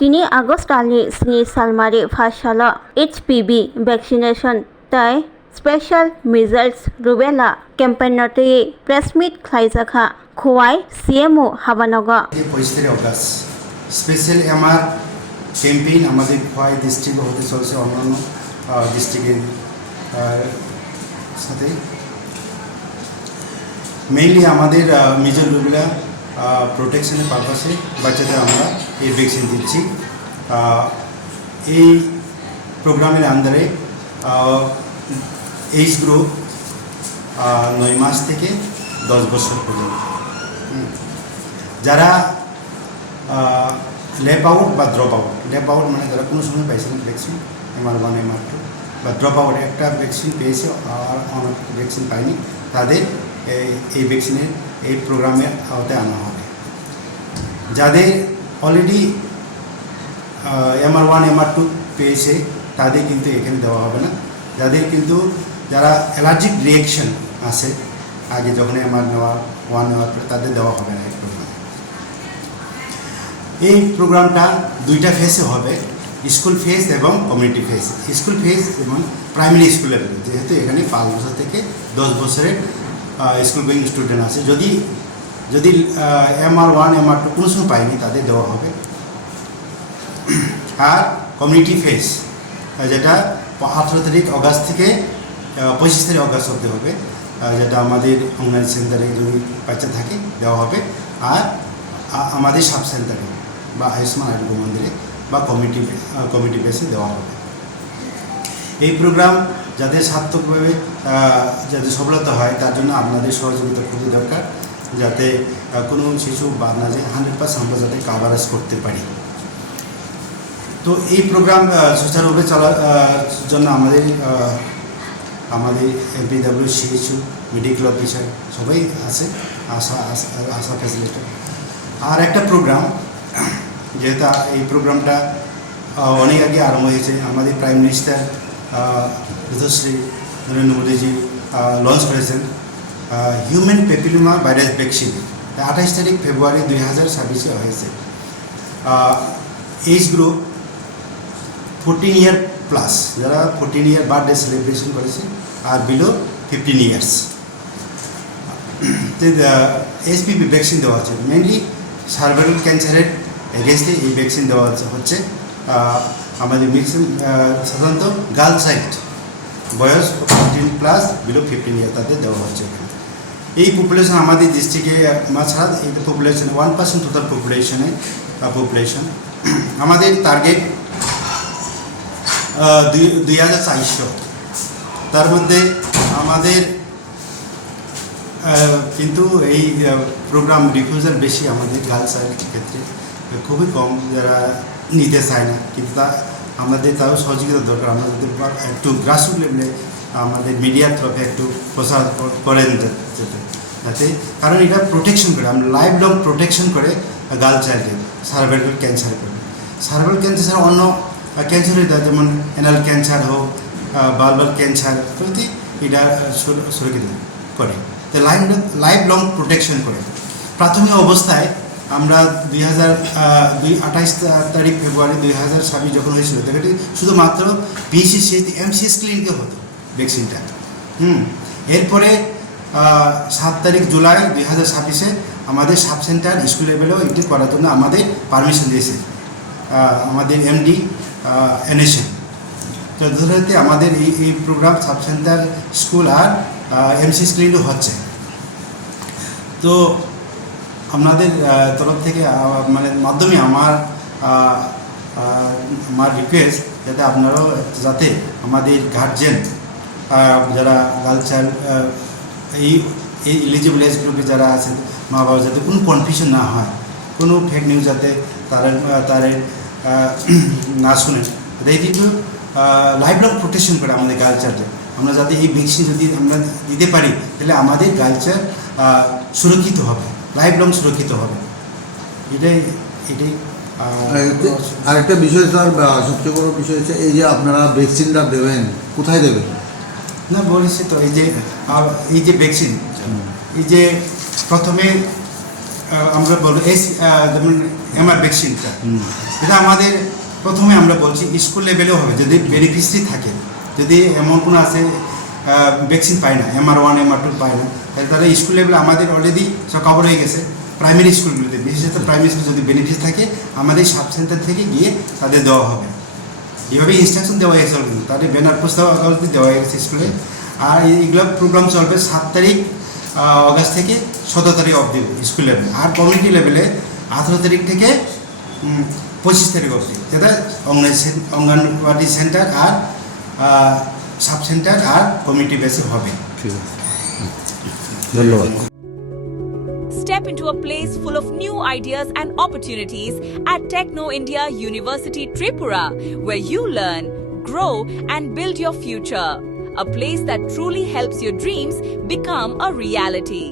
3 आगस्टआलि 7 सालमारि फाससाला HPV वैक्सीनेशन ताई स्पेशल मिजल्स रुबेला कैम्पेनटि प्रेसमिट खालायजाखा खवाई CMO हाबानगा 25 अगस्त स्पेशल MR कैम्पेन हमारे खवाई डिस्ट्रिक्ट होते चलছে অন্যান্য ডিস্ট্রিক্টের সাথে মেইনলি আমাদের মেজর রুবেলা প্রোটেকশনের পারপাসে বাচ্চাদের আমরা এই ভ্যাকসিন দিচ্ছি। এই প্রোগ্রামের আন্ডারে এজ গ্রুপ 9 মাস থেকে 10 বছর পর্যন্ত যারা লেপ আউট বা ড্রপ আউট, লেপ আউট মানে যারা কোনো সময় পাইছেন ভ্যাকসিন MR1 MR2 বা ড্রপ আউট একটা ভ্যাকসিন পেয়েছে আর অনেক ভ্যাকসিন পায়নি, তাদের এই ভ্যাকসিনের এই প্রোগ্রামে আওতায় আনা হবে। যাদের অলরেডি MR1 MR2 পেয়েছে তাদের কিন্তু এখানে দেওয়া হবে না। যাদের কিন্তু যারা অ্যালার্জিক রিয়াকশন আছে আগে যখন MR নেওয়া 1 নেওয়ার পরে তাদের দেওয়া হবে না এই প্রোগ্রাম। এই প্রোগ্রামটা দুইটা ফেজে হবে, স্কুল ফেজ এবং কমিউনিটি ফেজ। স্কুল ফেজ যেমন প্রাইমারি স্কুলের, যেহেতু এখানে 5 বছর থেকে 10 বছরের স্কুল গোয়িং স্টুডেন্ট আছে, যদি MR1 MR2 কোনো সময় পায়নি তাদের দেওয়া হবে। আর কমিউনিটি ফেজ যেটা 18 তারিখ অগাস্ট থেকে 25 তারিখ অগাস্ট অবধি হবে, যেটা আমাদের অঙ্গনারী সেন্টারে যদি বাচ্চা থাকে দেওয়া হবে, আর আমাদের সাব সেন্টারে বা আয়ুষ্মান আরোগ্য মন্দিরে বা কমিটি বেসে দেওয়া হবে। এই প্রোগ্রাম যাতে সার্থকভাবে যাতে সফলতা হয় তার জন্য আপনাদের সহযোগিতা খুবই দরকার, যাতে কোনো শিশু বাদ না যায়, 100% আমরা যাতে কাভারেজ করতে পারি। তো এই প্রোগ্রাম সুচারুভাবে চলার জন্য আমাদের MPW CHU মেডিকেল অফিসার সবাই আছে, আশা ফ্যাসিলিটেটর। আর একটা প্রোগ্রাম, যেহেতু এই প্রোগ্রামটা অনেক আগে আরম্ভ হয়েছে, আমাদের প্রাইম মিনিস্টার যশস্বী নরেন্দ্র মোদীজি লঞ্চ করেছেন হিউম্যান প্যাপিলোমা ভাইরাস ভ্যাকসিন। 28 তারিখ ফেব্রুয়ারি 2026 হয়েছে। এজ গ্রুপ 14 ইয়ার প্লাস, যারা 14 ইয়ার বার্থডে সেলিব্রেশন করেছে, আর বিলো 15 ইয়ার্স HPV ভ্যাকসিন দেওয়া হচ্ছে। মেনলি সার্ভাইকাল ক্যান্সারের এগেনস্টে এই ভ্যাকসিন দেওয়া হচ্ছে। আমাদের ম্যাক্সিমাম সাধারণত গার্ল চাইল্ড বয়স 14+ বিলো 15 ইয়ার তাদের দেওয়া হচ্ছে। এই পপুলেশন আমাদের ডিস্ট্রিক্টে ছাড়া এই পপুলেশন 1% টোটাল পপুলেশন। আমাদের টার্গেট 2400, তার মধ্যে আমাদের কিন্তু এই প্রোগ্রাম রিফিউজাল বেশি আমাদের গার্ল চাইল্ডের ক্ষেত্রে, খুবই কম যারা নিতে চায় না, কিন্তু আমাদের তাও সহযোগিতা দরকার। আমরা যদি একটু গ্রাসরুট লেভেলে আমাদের মিডিয়ার তরফে একটু প্রচার করেন যাতে, কারণ এটা প্রোটেকশন করে, আমরা লাইফ লং প্রোটেকশন করে গার্ল চাইল্ডের সার্ভাইকাল ক্যান্সার করে। সার্ভাইকাল ক্যান্সার ছাড়া অন্য ক্যান্সারের যেমন অ্যানাল ক্যান্সার হোক, বালবাল ক্যান্সার প্রতি এটা সুরক্ষিত করে, তো লাইফ লং প্রোটেকশন করে। প্রাথমিক অবস্থায় আমরা 28 তারিখ ফেব্রুয়ারি 2026 যখন হয়েছিল, তখন শুধুমাত্র BCCH MCS ক্লিনিকে হতো ভ্যাকসিনটা। এরপরে 7 তারিখ জুলাই 2026 আমাদের সাব সেন্টার স্কুল লেভেলেও এটি করার জন্য আমাদের পারমিশন দিয়েছে আমাদের MD NSM। তো যথারীতি আমাদের এই প্রোগ্রাম সাব সেন্টার, স্কুল আর MCS ক্লিনিকও হচ্ছে। তো আপনাদের তরফ থেকে মানে মাধ্যমে আমার রিকোয়েস্ট যাতে আপনারাও যাতে আমাদের গার্জেন যারা গার্ল চাইল্ড এই এলিজিবল এজ গ্রুপে যারা আছেন, মা বাবা, যাতে কোনো কনফিউশন না হয়, কোনো ফেক নিউজ যাতে তারা না শুনেন। এইদিকে লাইফ লং প্রোটেকশন করে আমাদের গার্ল চাইল্ডে। আমরা যাতে এই ভ্যাকসিন যদি আমরা দিতে পারি তাহলে আমাদের গার্ল চাইল্ড সুরক্ষিত হবে, লাইফ লং সুরক্ষিত হবে। এটাই আরেকটা বিষয় স্যার, সবচেয়ে বড় বিষয় হচ্ছে এই যে আপনারা ভ্যাকসিনটা দেবেন, কোথায় দেবেন? না বলেছি তো, এই যে ভ্যাকসিন, এই যে প্রথমে আমরা বলবো যেমন এমআর ভ্যাকসিনটা, এটা আমাদের প্রথমে আমরা বলছি স্কুল লেভেলেও হবে যদি বেনিফিশিয়ারি থাকে। যদি এমন কোনো আছে ভ্যাকসিন পায় না, MR1 MR2 পায় না, তাহলে স্কুল লেভেলে আমাদের অলরেডি সব কভার হয়ে গেছে। প্রাইমারি স্কুলগুলোতে বিশেষত প্রাইমারি স্কুল যদি বেনিফিট থাকে আমাদের সাব সেন্টার থেকে গিয়ে তাদের দেওয়া হবে। এইভাবে ইনস্ট্রাকশন দেওয়া হয়েছে, তাদের ব্যানার প্রস্তাব দেওয়া হয়েছে স্কুলে। আর এইগুলো প্রোগ্রাম চলবে 7 তারিখ অগাস্ট থেকে 17 তারিখ অবধি স্কুল লেভেলে, আর কমিউনিটি লেভেলে 18 তারিখ থেকে 25 তারিখ অবধি, যেটা অঙ্গনওয়াড়ি সেন্টার আর সাব সেন্টার আর কমিউনিটি বেসে হবে। ঠিক আছে, ধন্যবাদ। Step into a place full of new ideas and opportunities at Techno India University Tripura, where you learn, grow and build your future. A place that truly helps your dreams become a reality.